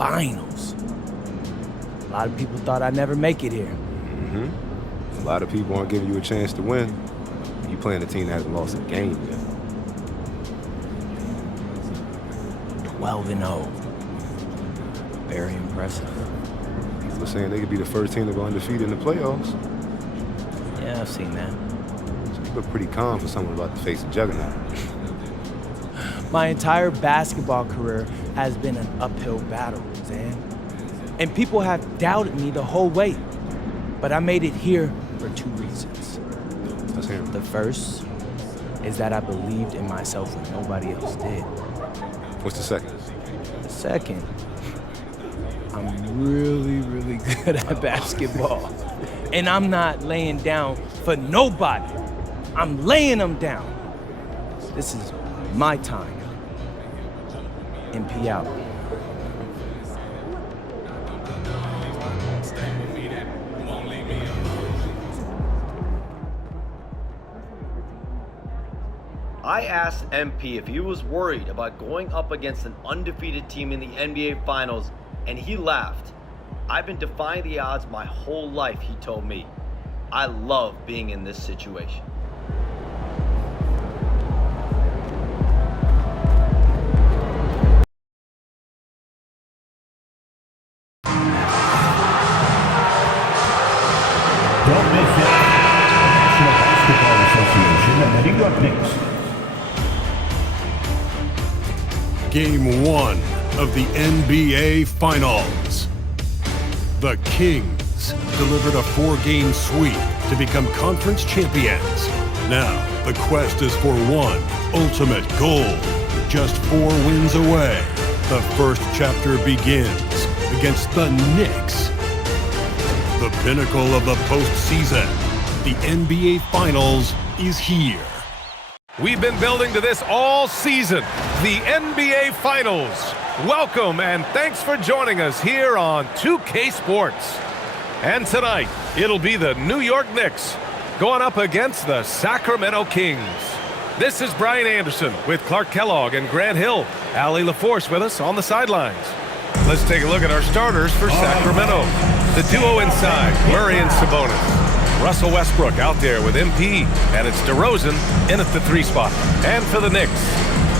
finals. A lot of people thought I'd never make it here. A lot of people aren't giving you a chance to win. You playing a team that hasn't lost a game yet. 12-0. Very impressive. People are saying they could be the first team to go undefeated in the playoffs. Yeah, I've seen that. So you look pretty calm for someone about to face a juggernaut. My entire basketball career has been an uphill battle, Zan. And people have doubted me the whole way. But I made it here for 2 reasons. Let's hear 'em. The first is that I believed in myself when nobody else did. What's the second? The second, I'm really, really good at basketball. And I'm not laying down for nobody. I'm laying them down. This is my time. MP out. I asked MP if he was worried about going up against an undefeated team in the NBA Finals, and he laughed. I've been defying the odds my whole life, he told me. I love being in this situation. Don't miss it. National Basketball Association and the New York Knicks. Game 1 of the NBA Finals. The Kings delivered a 4-game sweep to become conference champions. Now, the quest is for one ultimate goal. Just 4 wins away, the first chapter begins against the Knicks. The pinnacle of the postseason, the NBA Finals, is here. We've been building to this all season, the NBA Finals. Welcome and thanks for joining us here on 2K Sports. And tonight, it'll be the New York Knicks going up against the Sacramento Kings. This is Brian Anderson with Clark Kellogg and Grant Hill. Allie LaForce with us on the sidelines. Let's take a look at our starters for Sacramento. The duo inside, Murray and Sabonis. Russell Westbrook out there with MP, and it's DeRozan in at the 3 spot. And for the Knicks,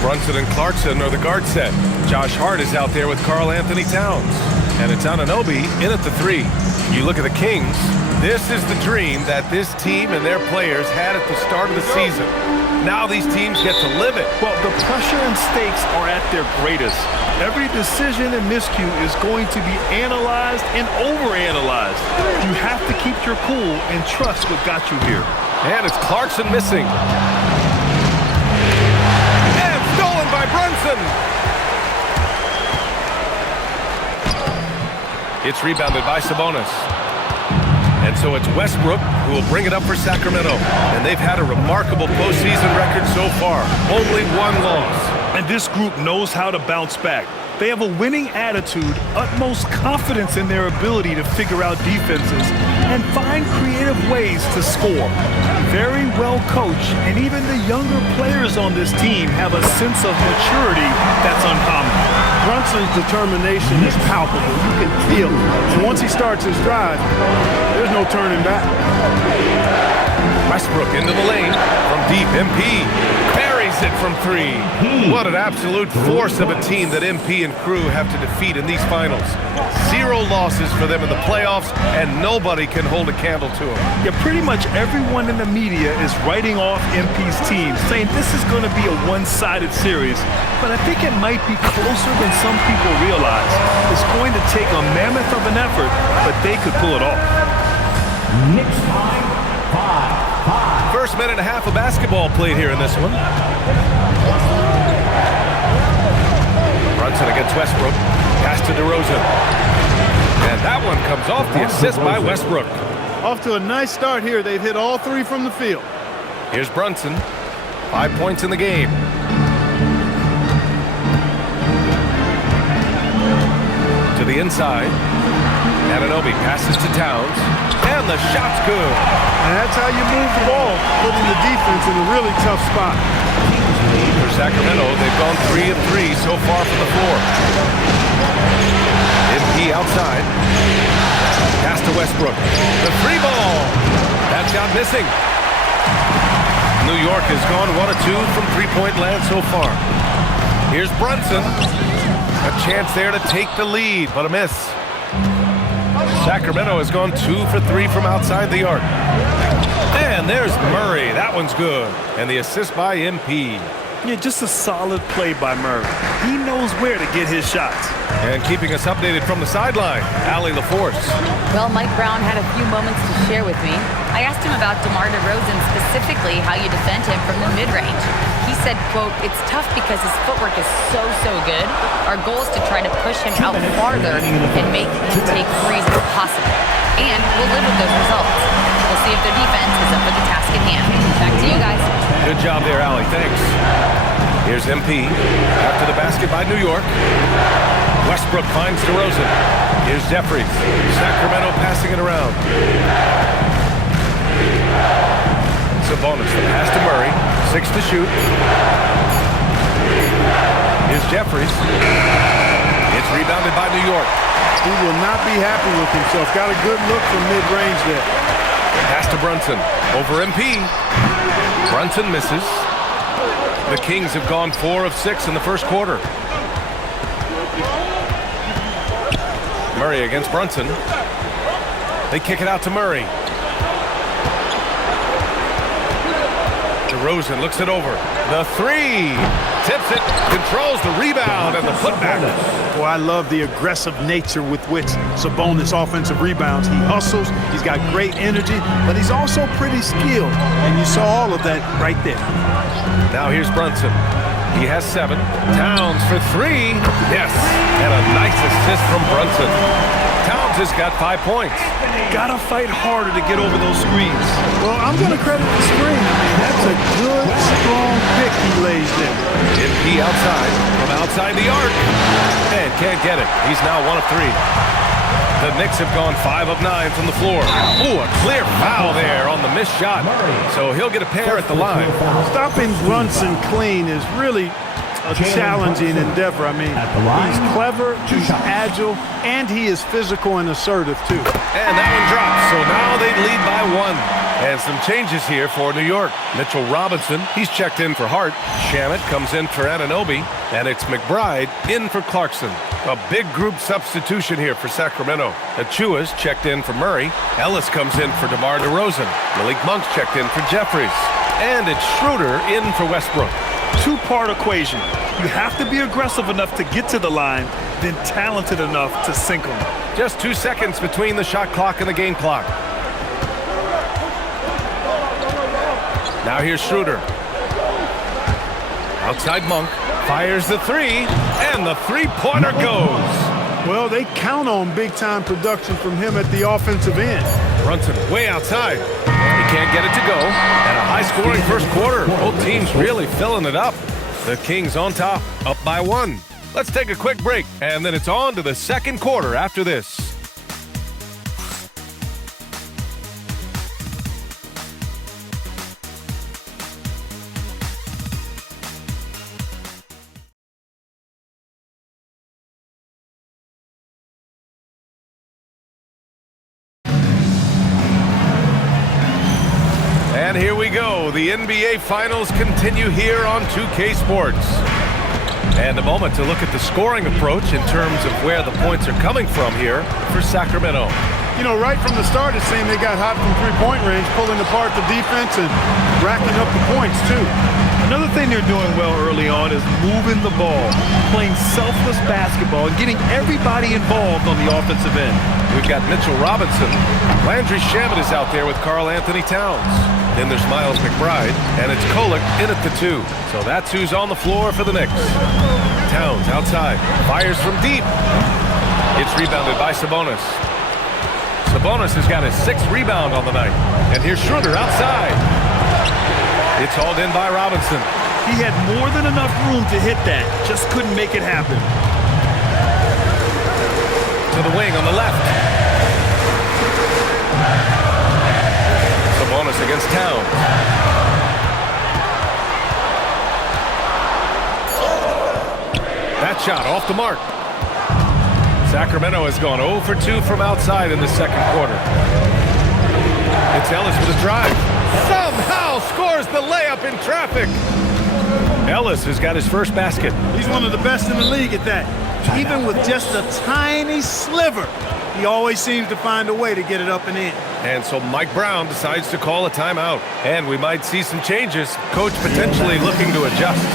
Brunson and Clarkson are the guard set. Josh Hart is out there with Karl Anthony Towns. And it's Anunoby in at the 3. You look at the Kings, this is the dream that this team and their players had at the start of the season. Now these teams get to live it. Well, the pressure and stakes are at their greatest. Every decision and miscue is going to be analyzed and overanalyzed. You have to keep your cool and trust what got you here. And it's Clarkson missing. And stolen by Brunson. It's rebounded by Sabonis. And so it's Westbrook who will bring it up for Sacramento. And they've had a remarkable postseason record so far. Only 1 loss. And this group knows how to bounce back. They have a winning attitude, utmost confidence in their ability to figure out defenses, and find creative ways to score. Very well coached, and even the younger players on this team have a sense of maturity that's uncommon. Brunson's determination is palpable. You can feel it. And once he starts his drive, there's no turning back. Westbrook into the lane from deep. MP buries it from 3. What an absolute force of a team that MP and crew have to defeat in these finals. 0 losses for them in the playoffs, and nobody can hold a candle to them. Yeah, pretty much everyone in the media is writing off MP's team, saying this is going to be a one-sided series. But I think it might be closer than some people realize. It's going to take a mammoth of an effort, but they could pull it off. Knicks time, 5. First minute and a half of basketball played here in this one. Brunson against Westbrook. Pass to DeRozan. And that one comes off the assist by Westbrook. Off to a nice start here. They've hit all 3 from the field. Here's Brunson. 5 points in the game. To the inside. Anunoby passes to Towns. And the shot's good. And that's how you move the ball, putting the defense in a really tough spot. For Sacramento, they've gone 3 of 3 so far from the floor. MP outside. Pass to Westbrook. The three ball. That shot missing. New York has gone 1 of 2 from three-point land so far. Here's Brunson. A chance there to take the lead, but a miss. Sacramento has gone 2 for 3 from outside the arc. And there's Murray. That one's good. And the assist by MP. Yeah, just a solid play by Murray. He knows where to get his shots. And keeping us updated from the sideline, Allie LaForce. Well, Mike Brown had a few moments to share with me. I asked him about DeMar DeRozan, specifically how you defend him from the mid-range. He said, quote, "It's tough because his footwork is so good. Our goal is to try to push him out farther and make him take threes if possible. And we'll live with those results. We'll see if their defense is up for the task at hand." Back to you guys. Good job there, Allie. Thanks. Here's MP. After the basket by New York. Westbrook finds DeRozan. Here's Jeffries. Sacramento passing it around. Sabonis, the pass to Murray. 6 to shoot. Here's Jeffries. It's rebounded by New York. He will not be happy with himself. Got a good look from mid-range there. Pass to Brunson. Over MP. Brunson misses. The Kings have gone 4 of 6 in the first quarter. Murray against Brunson. They kick it out to Murray. DeRozan looks it over. The three. Tips it. Controls the rebound and the putback. Boy, I love the aggressive nature with which Sabonis offensive rebounds. He hustles. He's got great energy, but he's also pretty skilled. And you saw all of that right there. Now here's Brunson. He has 7. Towns for 3. Yes. And a nice assist from Brunson. Towns has got 5 points. Gotta fight harder to get over those screens. Well, I'm going to credit the screen. That's a good, strong pick he lays there. MP outside, from outside the arc. And can't get it. He's now 1 of 3. The Knicks have gone 5 of 9 from the floor. Ooh, a clear foul there on the missed shot. So he'll get a pair at the line. Stopping Brunson clean is really a challenging endeavor. I mean, he's clever, he's agile, and he is physical and assertive, too. And that one drops, so now they lead by 1. And some changes here for New York. Mitchell Robinson, he's checked in for Hart. Shamet comes in for Anunoby. And it's McBride in for Clarkson. A big group substitution here for Sacramento. Achua's checked in for Murray. Ellis comes in for DeMar DeRozan. Malik Monk's checked in for Jeffries. And it's Schroeder in for Westbrook. Two-part equation. You have to be aggressive enough to get to the line, then talented enough to sink them. Just 2 seconds between the shot clock and the game clock. Now here's Schroeder. Outside Monk. Fires the 3. And the three-pointer goes. Well, they count on big-time production from him at the offensive end. Brunson way outside. He can't get it to go. And a high-scoring first quarter. Both teams really filling it up. The Kings on top, up by 1. Let's take a quick break, and then it's on to the second quarter after this. And here we go. The NBA Finals continue here on 2K Sports. And a moment to look at the scoring approach in terms of where the points are coming from here for Sacramento. You know, right from the start, it seemed they got hot from three-point range, pulling apart the defense and racking up the points, too. Another thing they're doing well early on is moving the ball, playing selfless basketball, and getting everybody involved on the offensive end. We've got Mitchell Robinson. Landry Shamet is out there with Karl Anthony Towns. Then there's Miles McBride, and it's Kolek in at the 2. So that's who's on the floor for the Knicks. Towns outside, fires from deep. It's rebounded by Sabonis. Sabonis has got his 6th rebound on the night. And here's Schroeder outside. It's hauled in by Robinson. He had more than enough room to hit that, just couldn't make it happen. To the wing on the left. Sabonis against Towns. That shot off the mark. Sacramento has gone 0 for 2 from outside in the second quarter. It's Ellis with a drive. Somehow scores the layup in traffic. Ellis has got his first basket. He's one of the best in the league at that. Even with just a tiny sliver, he always seems to find a way to get it up and in. And so Mike Brown decides to call a timeout. And we might see some changes. Coach potentially looking to adjust.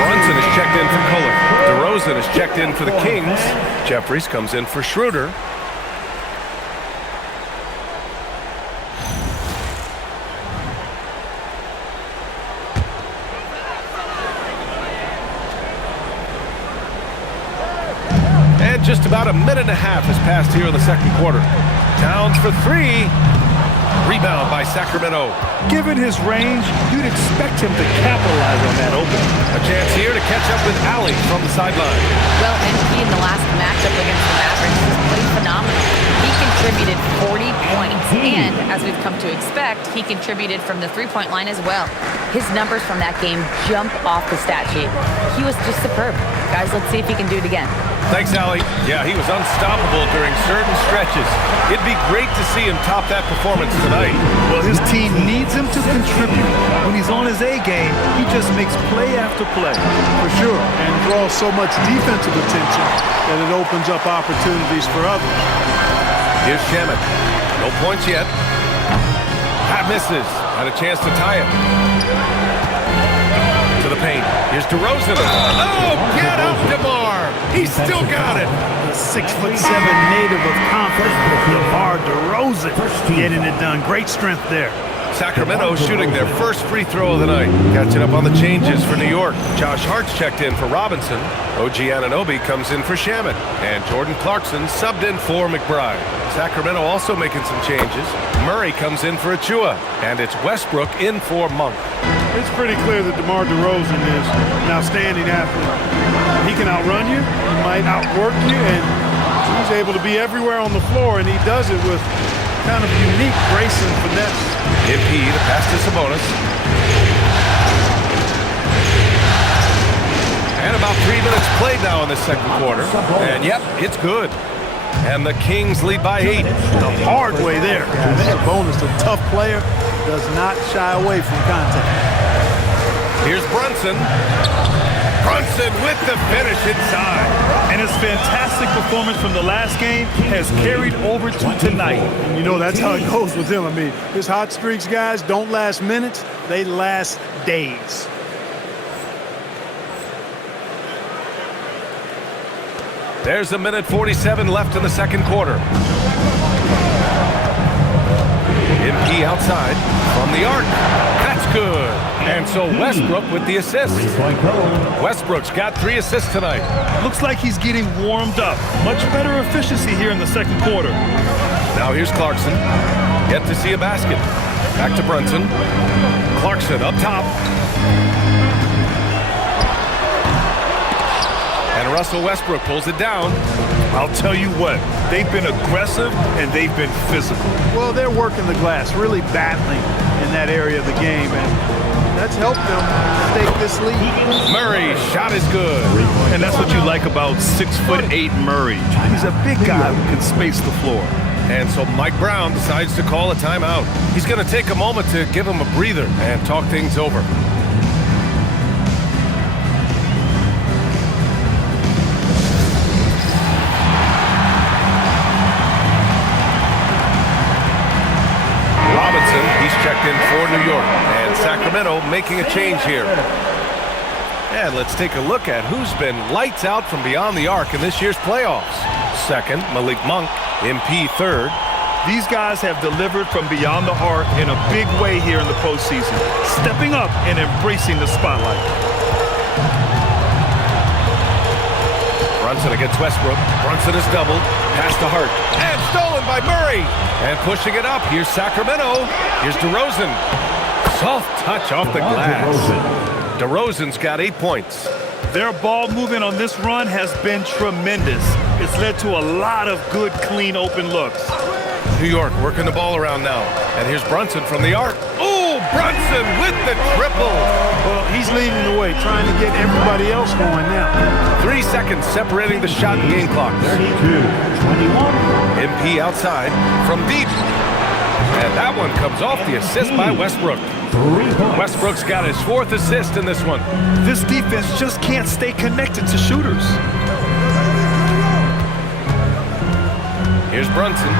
Brunson is checked in for Kohler. DeRozan is checked in for the Kings. Jeffries comes in for Schroeder. And just about a minute and a half has passed here in the second quarter. Towns for 3. Rebound by Sacramento. Given his range, you'd expect him to capitalize on that opening. A chance here to catch up with Allie from the sideline. Well, NP in the last matchup against the Mavericks has played phenomenal. He contributed 40 points, and as we've come to expect, he contributed from the three-point line as well. His numbers from that game jump off the stat sheet. He was just superb. Guys, let's see if he can do it again. Thanks, Allie. Yeah, he was unstoppable during certain stretches. It'd be great to see him top that performance tonight. Well, his team needs him to contribute. When he's on his A game, he just makes play after play. For sure, and draws so much defensive attention that it opens up opportunities for others. Here's Shamet. No points yet. That misses. Had a chance to tie it. To the paint. Here's DeRozan. Oh, get up, DeMar. He's still got it. The 6'7" native of Compton, DeMar DeRozan, getting it done. Great strength there. Sacramento shooting their first free throw of the night. Catching up on the changes for New York. Josh Hart's checked in for Robinson. OG Anunoby comes in for Shamet. And Jordan Clarkson subbed in for McBride. Sacramento also making some changes. Murray comes in for Achua. And it's Westbrook in for Monk. It's pretty clear that DeMar DeRozan is an outstanding athlete. He can outrun you, he might outwork you, and he's able to be everywhere on the floor, and he does it with kind of unique grace and finesse. MP, the pass to Sabonis. And about 3 minutes played now in the second quarter. And yep, it's good. And the Kings lead by 8. The hard way there. Sabonis, a tough player, does not shy away from contact. Here's Brunson. Brunson with the finish inside. And his fantastic performance from the last game has carried over to tonight. And you know, that's how it goes with him. I mean, his hot streaks, guys, don't last minutes. They last days. There's a minute 47 left in the second quarter. MP outside from the arc. That's good. And so Westbrook with the assist. Westbrook's got 3 assists tonight. Looks like he's getting warmed up. Much better efficiency here in the second quarter. Now here's Clarkson. Yet to see a basket. Back to Brunson. Clarkson up top. And Russell Westbrook pulls it down. I'll tell you what, they've been aggressive and they've been physical. Well, they're working the glass, really battling in that area of the game, and that's helped them stake this lead. Murray, shot is good. And that's what you like about 6'8" Murray. He's a big guy who can space the floor. And so Mike Brown decides to call a timeout. He's going to take a moment to give him a breather and talk things over. He's checked in for New York, and Sacramento making a change here. And let's take a look at who's been lights out from beyond the arc in this year's playoffs. Second, Malik Monk, MP third. These guys have delivered from beyond the arc in a big way here in the postseason, stepping up and embracing the spotlight. Brunson against Westbrook. Brunson is doubled. Pass to Hart. And stolen by Murray. And pushing it up. Here's Sacramento. Here's DeRozan. Soft touch off the glass. DeRozan's got 8 points. Their ball movement on this run has been tremendous. It's led to a lot of good, clean, open looks. New York working the ball around now. And here's Brunson from the arc. Oh, Brunson with the triple. Well, he's leading the way, trying to get everybody else going now. 3 seconds separating the shot and game clock. 32-21. MP outside from deep. And that one comes off the assist by Westbrook. 3 points. Westbrook's got his 4th assist in this one. This defense just can't stay connected to shooters. Here's Brunson.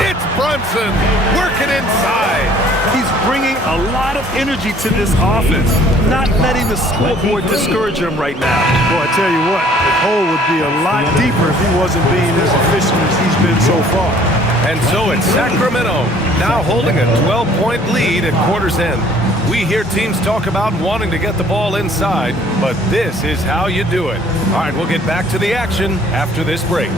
It's Brunson working inside. He's bringing a lot of energy to this offense, not letting the scoreboard discourage him right now. Boy, I tell you what, the hole would be a lot deeper if he wasn't being as efficient as he's been so far. And so it's Sacramento now holding a 12-point lead at quarter's end. We hear teams talk about wanting to get the ball inside, but this is how you do it. All right, we'll get back to the action after this break.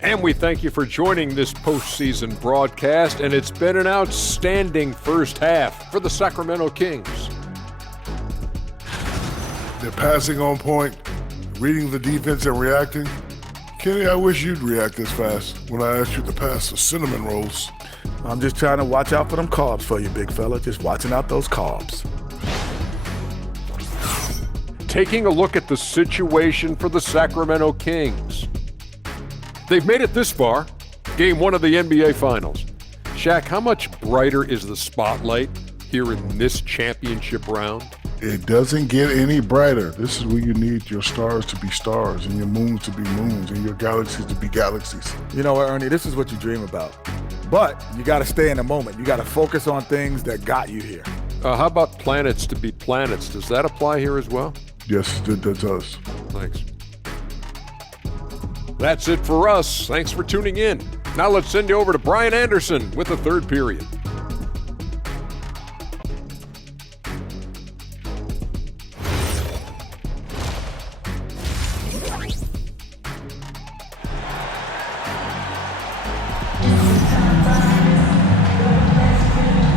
And we thank you for joining this postseason broadcast, and it's been an outstanding first half for the Sacramento Kings. They're passing on point, reading the defense and reacting. Kenny, I wish you'd react this fast when I asked you to pass the cinnamon rolls. I'm just trying to watch out for them carbs for you, big fella. Just watching out those carbs. Taking a look at the situation for the Sacramento Kings. They've made it this far, game 1 of the NBA Finals. Shaq, how much brighter is the spotlight here in this championship round? It doesn't get any brighter. This is where you need your stars to be stars and your moons to be moons and your galaxies to be galaxies. You know what, Ernie? This is what you dream about. But you got to stay in the moment. You got to focus on things that got you here. How about planets to be planets? Does that apply here as well? Yes, it does. Thanks. That's it for us. Thanks for tuning in. Now let's send you over to Brian Anderson with the third period.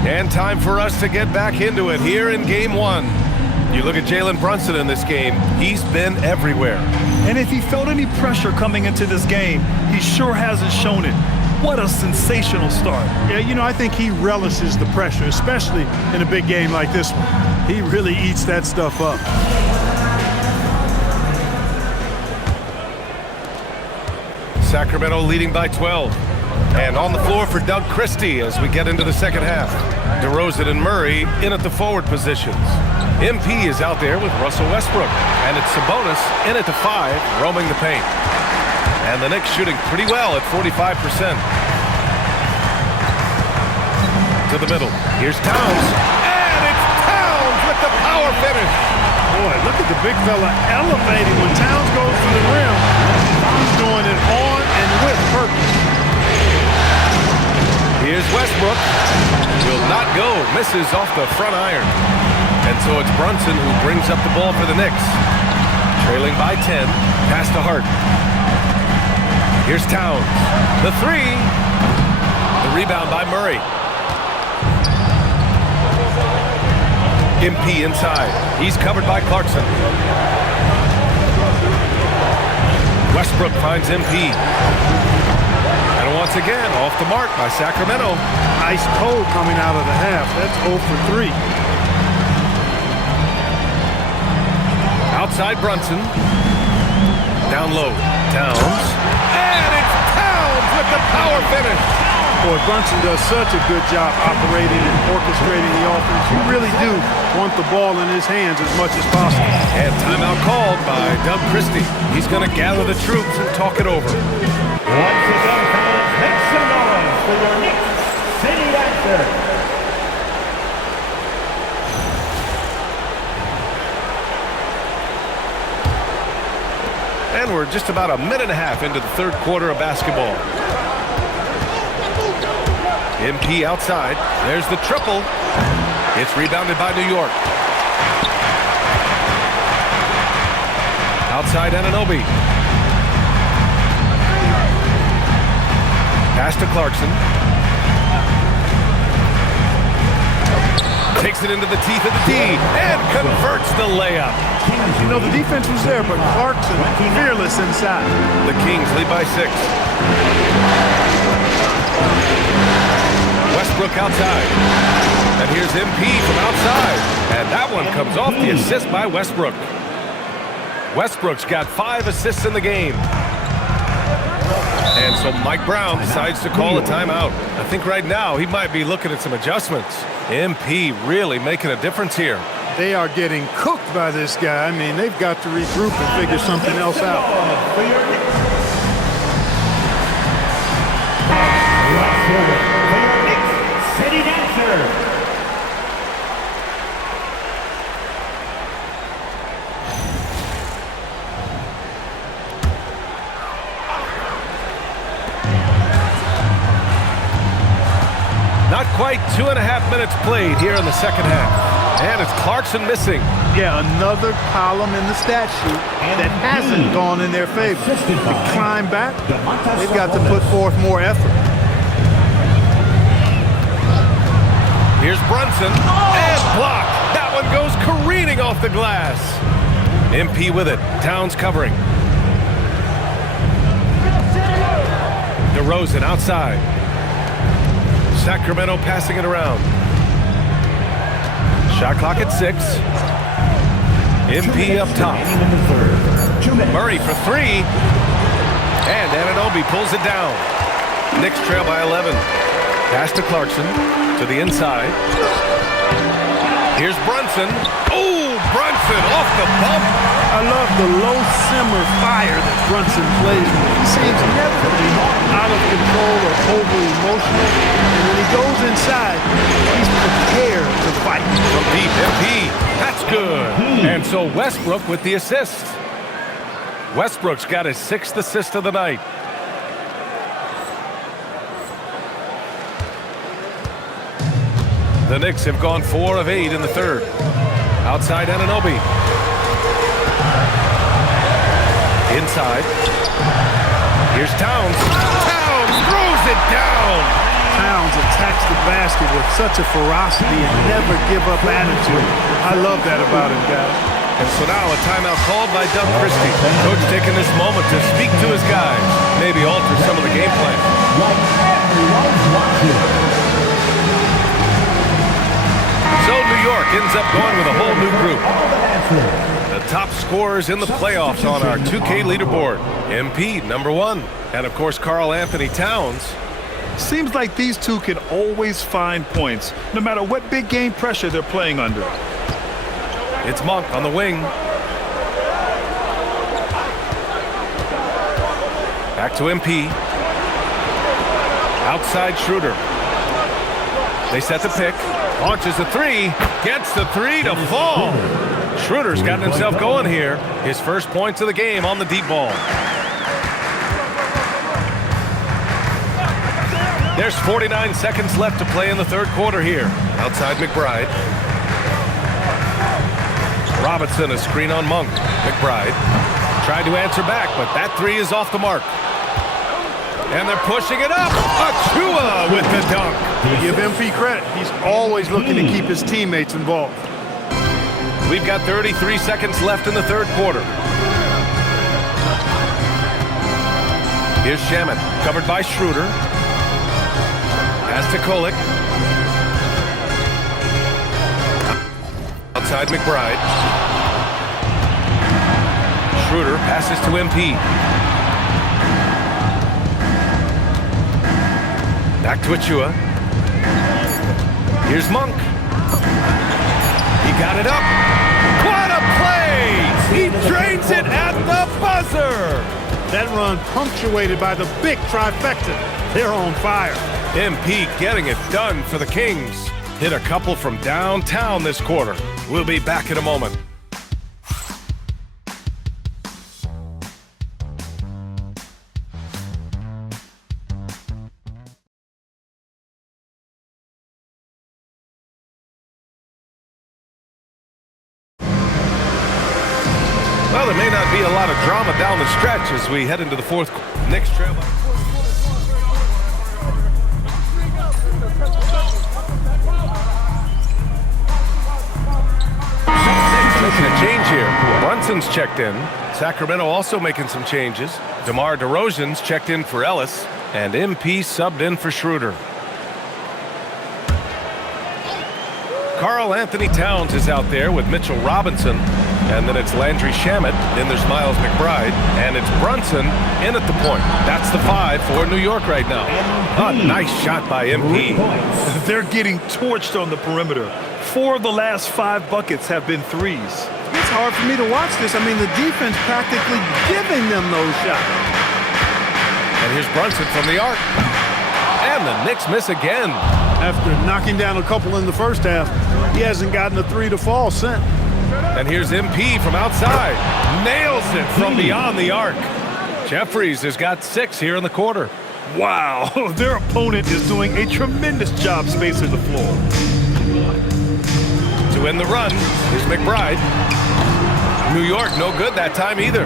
And time for us to get back into it here in game 1. You look at Jalen Brunson in this game, he's been everywhere. And if he felt any pressure coming into this game, he sure hasn't shown it. What a sensational start. Yeah, you know, I think he relishes the pressure, especially in a big game like this one. He really eats that stuff up. Sacramento leading by 12. And on the floor for Doug Christie as we get into the second half. DeRozan and Murray in at the forward positions. MP is out there with Russell Westbrook. And it's Sabonis in at the 5, roaming the paint. And the Knicks shooting pretty well at 45%. To the middle. Here's Towns. And it's Towns with the power finish. Boy, look at the big fella elevating when Towns goes to the rim. He's doing it on and with purpose. Here's Westbrook. Will not go. Misses off the front iron. And so it's Brunson who brings up the ball for the Knicks. Trailing by 10. Pass to Hart. Here's Towns. The 3. The rebound by Murray. MP inside. He's covered by Clarkson. Westbrook finds MP. And once again, off the mark by Sacramento. Ice cold coming out of the half. That's 0 for 3. Outside Brunson. Down low. Towns. And it's Towns with the power finish. Boy, Brunson does such a good job operating and orchestrating the offense. You really do want the ball in his hands as much as possible. And timeout called by Doug Christie. He's going to gather the troops and talk it over. Once again, fans, make some noise for your Knicks City Answer. And we're just about a minute and a half into the third quarter of basketball. MP outside. There's the triple. It's rebounded by New York. Outside Anunoby. Pass to Clarkson. drives it into the teeth of the D and converts the layup. You know, the defense was there, but Clarkson fearless inside. The Kings lead by 6. Westbrook outside. And here's MP from outside. And that one comes off the assist by Westbrook. Westbrook's got 5 assists in the game. And so Mike Brown decides to call a timeout. I think right now he might be looking at some adjustments. MP really making a difference here. They are getting cooked by this guy. I mean, they've got to regroup and figure something else out. City Dancer. Not quite 2.5 minutes played here in the second half. And it's Clarkson missing. Yeah, another column in the stat sheet that hasn't gone in their favor. To climb back, they've got to put forth more effort. Here's Brunson, and blocked. That one goes careening off the glass. MP with it, Towns covering. DeRozan outside. Sacramento passing it around. Shot clock at 6. MP up top. Murray for 3. And Anunoby pulls it down. Knicks trail by 11. Pass to Clarkson. To the inside. Here's Brunson. Oh, Brunson off the bump. I love the low simmer fire that Brunson plays with. He seems never to be out of control or overly emotional. And when he goes inside, he's prepared to fight. From deep, MP. That's good. And so Westbrook with the assist. Westbrook's got his 6th assist of the night. The Knicks have gone 4 of 8 in the third. Outside Anunoby. Inside. Here's Towns. Towns throws it down. Towns attacks the basket with such a ferocity and never give up attitude. I love that about him, guys. And so now a timeout called by Doug Christie. Coach taking this moment to speak to his guys. Maybe alter some of the game plan. So New York ends up going with a whole new group. The top scorers in the playoffs on our 2K leaderboard. MP, number 1. And of course, Karl Anthony Towns. Seems like these two can always find points, no matter what big game pressure they're playing under. It's Monk on the wing. Back to MP. Outside Schroeder. They set the pick. Launches the 3. Gets the 3 to fall. Schroeder's gotten himself going here. His first points of the game on the deep ball. There's 49 seconds left to play in the third quarter here. Outside McBride. Robinson, a screen on Monk. McBride tried to answer back, but that 3 is off the mark. And they're pushing it up. Achua with the dunk. Give MP credit. He's always looking to keep his teammates involved. We've got 33 seconds left in the third quarter. Here's Shamet, covered by Schroeder. Pass to Kolek. Outside McBride. Schroeder passes to MP. Back to Achua. Here's Monk. He got it up. What a play! He drains it at the buzzer! That run punctuated by the big trifecta. They're on fire. MP getting it done for the Kings. Hit a couple from downtown this quarter. We'll be back in a moment. Well, there may not be a lot of drama down the stretch as we head into the fourth. Knicks trail by. making a change here. Brunson's checked in. Sacramento also making some changes. DeMar DeRozan's checked in for Ellis. And MP subbed in for Schroeder. Karl Anthony Towns is out there with Mitchell Robinson. And then it's Landry Shamet. Then there's Miles McBride. And it's Brunson in at the point. That's the 5 for New York right now. A nice shot by MP. They're getting torched on the perimeter. 4 of the last 5 buckets have been threes. It's hard for me to watch this. I mean, the defense practically giving them those shots. And here's Brunson from the arc. And the Knicks miss again. After knocking down a couple in the first half, he hasn't gotten a 3 to fall since. And here's MP from outside. Nails it from beyond the arc. Jeffries has got 6 here in the quarter. Wow, their opponent is doing a tremendous job spacing the floor. To end the run is McBride. New York no good that time either.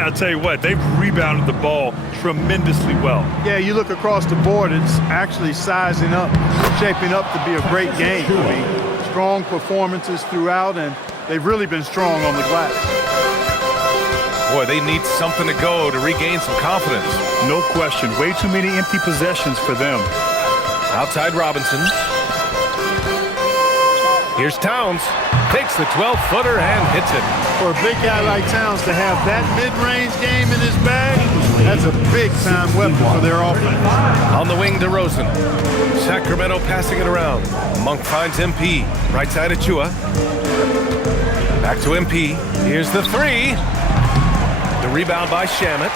I'll tell you what, they've rebounded the ball tremendously well. Yeah, you look across the board, it's actually sizing up, shaping up to be a great game. I mean, strong performances throughout, and they've really been strong on the glass. Boy, they need something to go to regain some confidence. No question. Way too many empty possessions for them. Outside Robinson. Here's Towns. Takes the 12-footer and hits it. For a big guy like Towns to have that mid-range game in his bag, that's a big-time weapon for their offense. On the wing, DeRozan. Sacramento passing it around. Monk finds MP. Right side Achua. Back to MP. Here's the 3. The rebound by Shamet.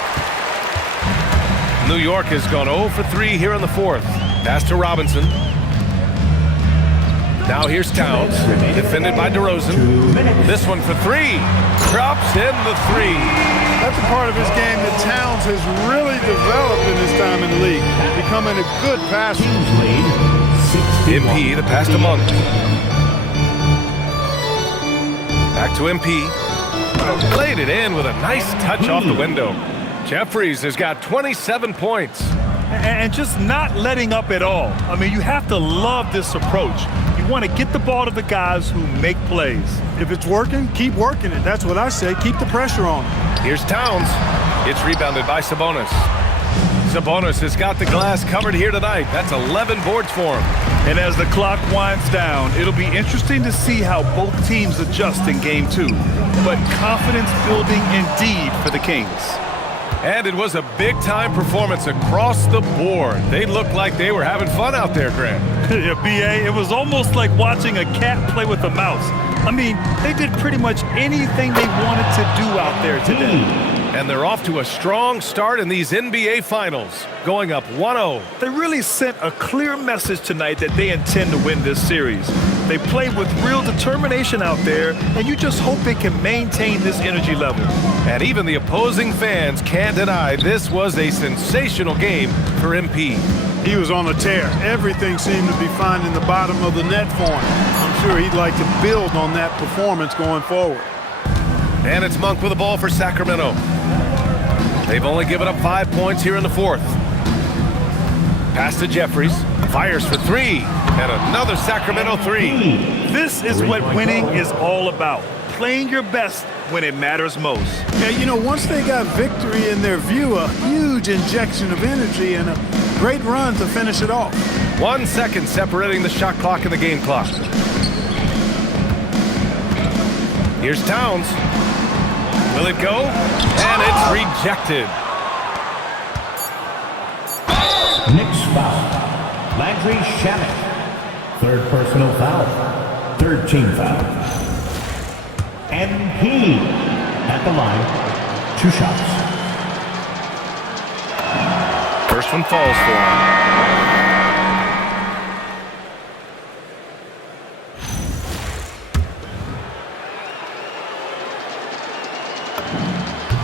New York has gone 0 for 3 here in the 4th. Pass to Robinson. Now here's Towns, defended by DeRozan. This one for 3. Drops in the 3. That's a part of his game that Towns has really developed in his time in the league, becoming a good passer. MP, the pass to Monk. Back to MP. Played it in with a nice touch off the window. Jeffries has got 27 points. And just not letting up at all. I mean, you have to love this approach. You want to get the ball to the guys who make plays. If it's working, keep working it. That's what I say. Keep the pressure on. Here's Towns. It's rebounded by Sabonis. Sabonis has got the glass covered here tonight. That's 11 boards for him. And as the clock winds down, it'll be interesting to see how both teams adjust in Game 2. But confidence building indeed for the Kings. And it was a big-time performance across the board. They looked like they were having fun out there, Grant. Yeah, B.A., it was almost like watching a cat play with a mouse. I mean, they did pretty much anything they wanted to do out there today. And they're off to a strong start in these NBA Finals, going up 1-0. They really sent a clear message tonight that they intend to win this series. They played with real determination out there, and you just hope they can maintain this energy level. And even the opposing fans can't deny this was a sensational game for MP. He was on a tear. Everything seemed to be finding the bottom of the net for him. I'm sure he'd like to build on that performance going forward. And it's Monk with the ball for Sacramento. They've only given up 5 points here in the 4th. Pass to Jeffries. Fires for 3. And another Sacramento 3. This is what winning is all about. Playing your best when it matters most. Yeah, you know, once they got victory in their view, a huge injection of energy and a great run to finish it off. 1 second separating the shot clock and the game clock. Here's Towns. Will it go? And it's rejected. Knicks foul. Landry Shamet. 3rd personal foul. 3rd team foul. And he, at the line, 2 shots. First one falls for him.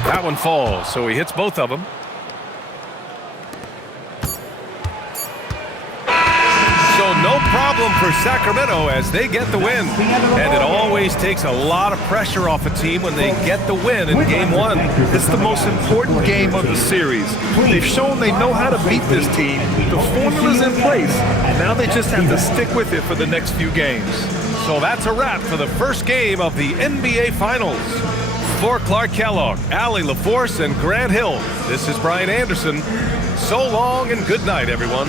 That one falls, so he hits both of them. So no no problem for Sacramento as they get the win. And it always takes a lot of pressure off a team when they get the win in Game 1. It's the most important game of the series. They've shown they know how to beat this team. The formula's in place. Now they just have to stick with it for the next few games. So that's a wrap for the first game of the NBA Finals. For Clark Kellogg, Allie LaForce, and Grant Hill, this is Brian Anderson. So long and good night, everyone.